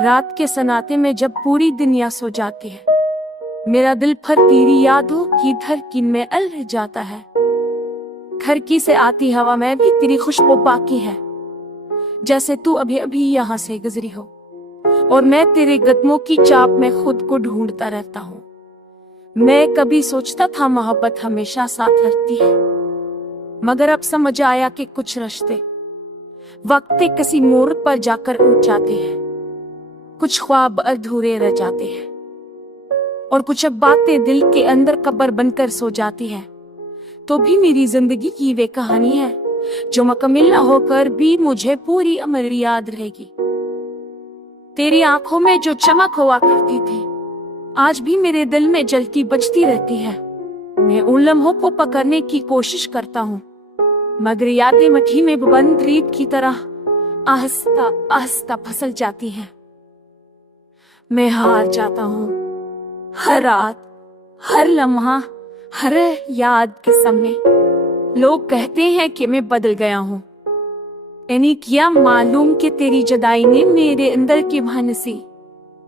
रात के सन्नाटे में जब पूरी दुनिया सो जाती है, मेरा दिल फिर तेरी यादों की धड़कन में उलझ जाता है। खिड़की से आती हवा में भी तेरी खुशबू बाकी है, जैसे तू अभी अभी यहाँ से गुजरी हो और मैं तेरे कदमों की चाप में खुद को ढूंढता रहता हूँ। मैं कभी सोचता था मोहब्बत हमेशा साथ रहती है, मगर अब समझ आया कि कुछ रिश्ते वक्त के किसी मोड़ पर जाकर उठ जाते हैं, कुछ ख्वाब अधूरे रह जाते हैं और कुछ बातें दिल के अंदर कब्र बनकर सो जाती है। तो भी मेरी जिंदगी की वे कहानी है जो मुकम्मल न होकर भी मुझे पूरी उम्र याद रहेगी। तेरी आंखों में जो चमक हुआ करती थी, आज भी मेरे दिल में जलती बजती रहती है। मैं उन लम्हों को पकड़ने की कोशिश करता हूँ, मगर यादें मट्टी में बंद रेत की तरह आहिस्ता आहिस्ता फिसल जाती हैं। मैं हार जाता हूँ हर रात, हर लम्हा, हर याद के सामने। लोग कहते हैं कि मैं बदल गया हूँ, इन्हें क्या मालूम कि तेरी जुदाई ने मेरे अंदर की भानसी,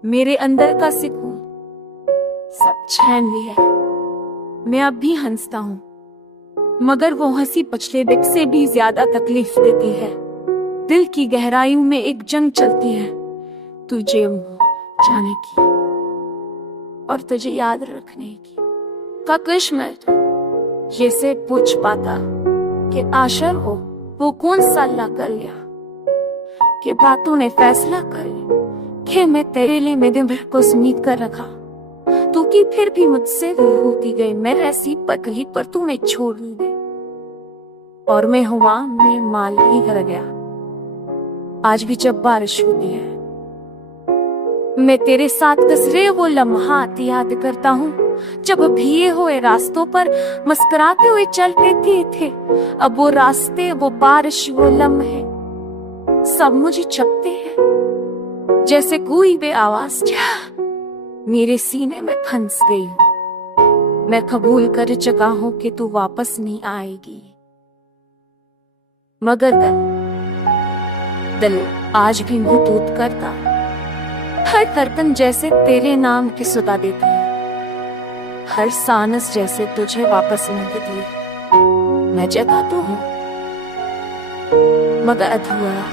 मेरे अंदर का सुकून सब छीन लिया। मैं अब भी हंसता हूँ, मगर वो हंसी पिछले दिन से भी ज्यादा तकलीफ देती है। दिल की गहराइयों में एक जंग चलती है, तुझे जाने की और तुझे याद रखने की। का किस्मत ये से पूछ पाता कि आशर हो वो कौन सा अल्लाह कर लिया कि बातों ने फैसला कर लिया कि मैं तेरे लिए मेरे दिल को उम्मीद कर रखा, तू की फिर भी मुझसे दूर होती गई। मैं ऐसी पकड़ी पर तूने छोड़ दी और मैं हुआ में माल ही कर गया। आज भी जब बारिश होती है, मैं तेरे साथ गुजरे वो लम्हात याद करता हूँ, जब भीगे हुए रास्तों पर मुस्कुराते हुए चल देते थे। अब वो रास्ते, वो बारिश, वो लम्हे सब मुझे चपते हैं, जैसे कोई बे आवाज मेरे सीने में फंस गई। मैं कबूल कर चुका हूँ कि तू वापस नहीं आएगी, मगर दिल आज भी मुतूत करता, हर धड़कन जैसे तेरे नाम की सुदा देती है, हर सांस जैसे तुझे वापस मिलती है। मैं जगा तो हूँ मगर अधूरा।